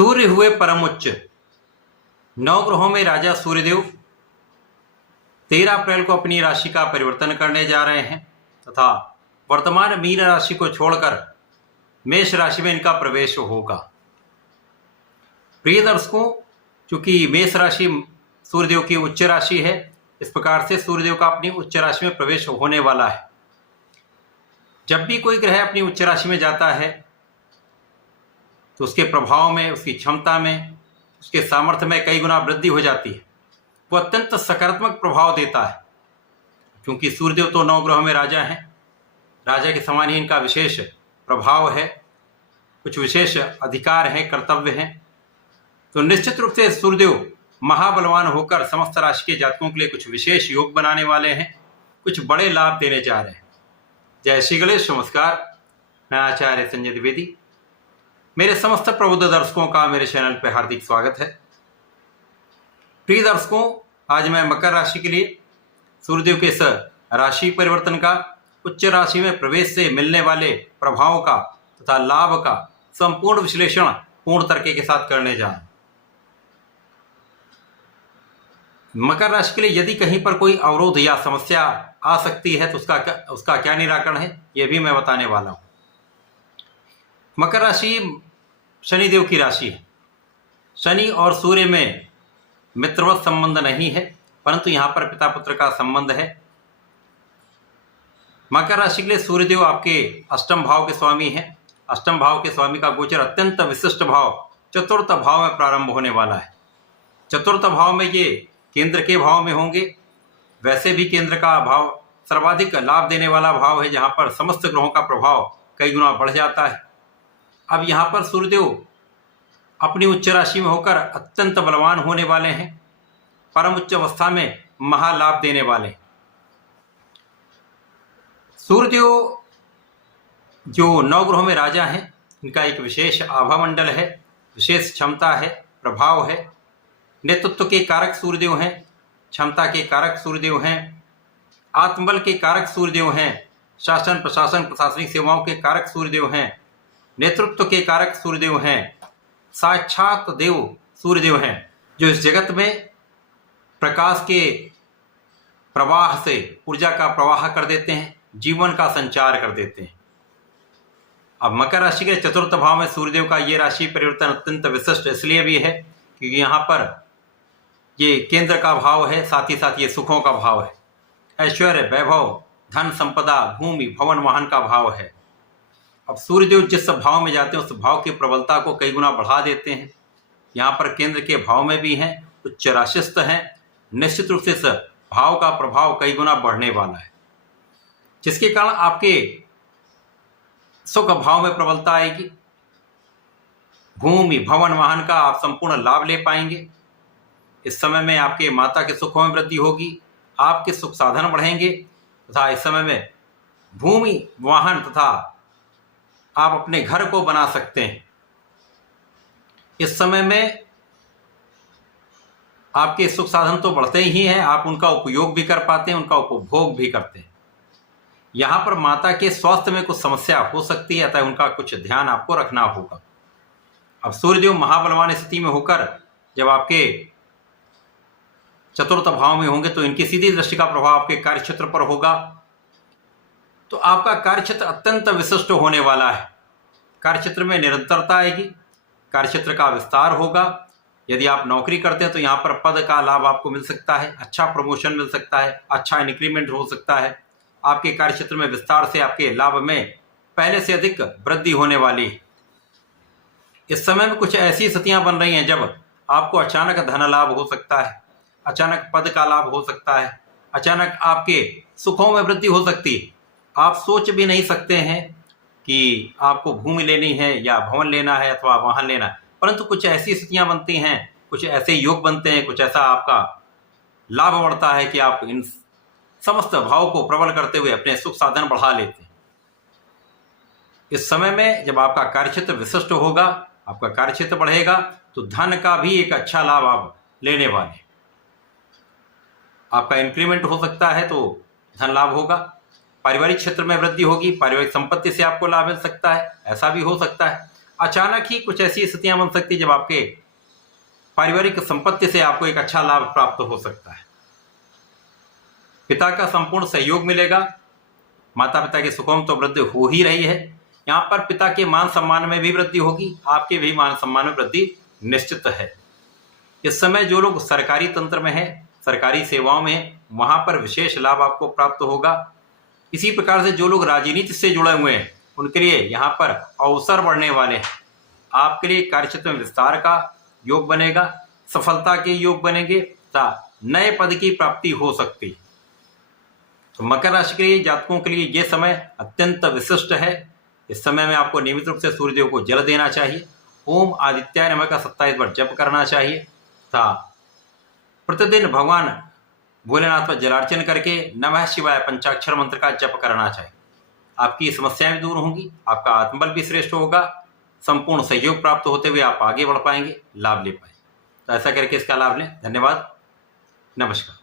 सूर्य हुए परम उच्च। नौ ग्रहों में राजा सूर्यदेव 13 अप्रैल को अपनी राशि का परिवर्तन करने जा रहे हैं तथा वर्तमान मीन राशि को छोड़कर मेष राशि में इनका प्रवेश होगा। प्रिय दर्शकों, चूंकि मेष राशि सूर्यदेव की उच्च राशि है, इस प्रकार से सूर्यदेव का अपनी उच्च राशि में प्रवेश होने वाला है। जब भी कोई ग्रह अपनी उच्च राशि में जाता है तो उसके प्रभाव में, उसकी क्षमता में, उसके सामर्थ्य में कई गुना वृद्धि हो जाती है। वो अत्यंत सकारात्मक प्रभाव देता है। क्योंकि सूर्यदेव तो 9 ग्रहों में राजा हैं, राजा के समान ही इनका विशेष प्रभाव है, कुछ विशेष अधिकार हैं, कर्तव्य हैं। तो निश्चित रूप से सूर्यदेव महाबलवान होकर समस्त राशि के जातकों के लिए कुछ विशेष योग बनाने वाले हैं, कुछ बड़े लाभ देने जा रहे हैं। जय श्री गणेश। नमस्कार, मैं आचार्य संजय द्विवेदी। मेरे समस्त प्रबुद्ध दर्शकों का मेरे चैनल पर हार्दिक स्वागत है। प्रिय दर्शकों, आज मैं मकर राशि के लिए सूर्यदेव के इस राशि परिवर्तन का, उच्च राशि में प्रवेश से मिलने वाले प्रभावों का तथा लाभ का संपूर्ण विश्लेषण पूर्ण तरीके के साथ करने जा रहा हूं। मकर राशि के लिए यदि कहीं पर कोई अवरोध या समस्या आ सकती है तो उसका क्या निराकरण है, यह भी मैं बताने वाला हूं। मकर राशि शनिदेव की राशि है। शनि और सूर्य में मित्रवत संबंध नहीं है, परंतु यहां पर पिता पुत्र का संबंध है। मकर राशि के लिए सूर्यदेव आपके अष्टम भाव के स्वामी हैं। अष्टम भाव के स्वामी का गोचर अत्यंत विशिष्ट भाव चतुर्थ भाव में प्रारंभ होने वाला है। चतुर्थ भाव में ये केंद्र के भाव में होंगे। वैसे भी केंद्र का भाव सर्वाधिक लाभ देने वाला भाव है, जहां पर समस्त ग्रहों का प्रभाव कई गुना बढ़ जाता है। अब यहां पर सूर्यदेव अपनी उच्च राशि में होकर अत्यंत बलवान होने वाले हैं, परम उच्च अवस्था में महालाभ देने वाले। सूर्यदेव जो 9 ग्रहों में राजा हैं, इनका एक विशेष आभा मंडल है, विशेष क्षमता है, प्रभाव है। नेतृत्व के कारक सूर्यदेव हैं, क्षमता के कारक सूर्यदेव हैं, आत्मबल के कारक सूर्यदेव हैं, शासन प्रशासन प्रशासनिक सेवाओं के कारक सूर्यदेव हैं, नेतृत्व के कारक सूर्यदेव हैं, साक्षात देव सूर्यदेव हैं, जो इस जगत में प्रकाश के प्रवाह से ऊर्जा का प्रवाह कर देते हैं, जीवन का संचार कर देते हैं। अब मकर राशि के चतुर्थ भाव में सूर्यदेव का ये राशि परिवर्तन अत्यंत विशिष्ट इसलिए भी है क्योंकि यहाँ पर ये केंद्र का भाव है, साथ ही साथ ये सुखों का भाव है। ऐश्वर्य, वैभव, धन, संपदा, भूमि, भवन, वाहन का भाव है। अब सूर्यदेव जिस भाव में जाते हैं उस भाव की प्रबलता को कई गुना बढ़ा देते हैं। यहाँ पर केंद्र के भाव में भी हैं, उच्च राशिस्थ हैं। निश्चित रूप से इस भाव का प्रभाव कई गुना बढ़ने वाला है, जिसके कारण आपके सुख भाव में प्रबलता आएगी। भूमि, भवन, वाहन का आप संपूर्ण लाभ ले पाएंगे। इस समय में आपके माता के सुखों में वृद्धि होगी, आपके सुख साधन बढ़ेंगे तथा इस समय में भूमि, वाहन तथा आप अपने घर को बना सकते हैं। इस समय में आपके सुख साधन तो बढ़ते ही हैं, आप उनका उपयोग भी कर पाते हैं, उनका उपभोग भी करते हैं। यहाँ पर माता के स्वास्थ्य में कुछ समस्या हो सकती है, अतः उनका कुछ ध्यान आपको रखना होगा। अब सूर्यदेव महाबलवान स्थिति में होकर जब आपके चतुर्थ भाव में होंगे तो इनकी सीधी दृष्टि का प्रभाव आपके कार्यक्षेत्र पर होगा। तो आपका कार्यक्षेत्र अत्यंत विशिष्ट होने वाला है। कार्यक्षेत्र में निरंतरता आएगी, कार्यक्षेत्र का विस्तार होगा। यदि आप नौकरी करते हैं तो यहाँ पर पद का लाभ आपको मिल सकता है, अच्छा प्रमोशन मिल सकता है, अच्छा इंक्रीमेंट हो सकता है। आपके कार्यक्षेत्र में विस्तार से आपके लाभ में पहले से अधिक वृद्धि होने वाली है। इस समय में कुछ ऐसी स्थितियां बन रही हैं जब आपको अचानक धन लाभ हो सकता है, अचानक पद का लाभ हो सकता है, अचानक आपके सुखों में वृद्धि हो सकती है। आप सोच भी नहीं सकते हैं कि आपको भूमि लेनी है या भवन लेना है अथवा वाहन लेना है, परंतु कुछ ऐसी स्थितियां बनती हैं, कुछ ऐसे योग बनते हैं, कुछ ऐसा आपका लाभ बढ़ता है कि आप इन समस्त भाव को प्रबल करते हुए अपने सुख साधन बढ़ा लेते हैं। इस समय में जब आपका कार्यक्षेत्र विशिष्ट होगा, आपका कार्यक्षेत्र बढ़ेगा, तो धन का भी एक अच्छा लाभ आप लेने वाले। आपका इंक्रीमेंट हो सकता है तो धन लाभ होगा। पारिवारिक क्षेत्र में वृद्धि होगी, पारिवारिक संपत्ति से आपको लाभ मिल सकता है, ऐसा भी हो सकता है। अचानक ही कुछ ऐसी स्थितियां बन सकती है जब आपके पारिवारिक संपत्ति से आपको एक अच्छा लाभ प्राप्त हो सकता है। पिता का संपूर्ण सहयोग मिलेगा। माता पिता के सुखों में तो वृद्धि हो ही रही है, यहाँ पर पिता के मान सम्मान में भी वृद्धि होगी, आपके भी मान सम्मान में वृद्धि निश्चित है। इस समय जो लोग सरकारी तंत्र में हैं, सरकारी सेवाओं में हैं, वहां पर विशेष लाभ आपको प्राप्त होगा। इसी प्रकार से जो लोग राजनीति से जुड़े हुए हैं उनके लिए यहाँ पर अवसर बढ़ने वाले हैं। आपके लिए कार्यक्षेत्र में विस्तार का योग बनेगा, सफलता के योग बनेंगे तथा नए पद की प्राप्ति हो सकती है। तो मकर राशि के लिए जातकों के लिए यह समय अत्यंत विशिष्ट है। इस समय में आपको नियमित रूप से सूर्यदेव को जल देना चाहिए, ओम आदित्याय नमः का 27 बार जप करना चाहिए तथा प्रतिदिन भगवान भोलेनाथ पर जलार्चन करके नमः शिवाय पंचाक्षर मंत्र का जप करना चाहिए। आपकी समस्याएं भी दूर होंगी, आपका आत्मबल भी श्रेष्ठ होगा, संपूर्ण सहयोग प्राप्त होते हुए आप आगे बढ़ पाएंगे, लाभ ले पाएंगे। तो ऐसा करके इसका लाभ लें। धन्यवाद, नमस्कार।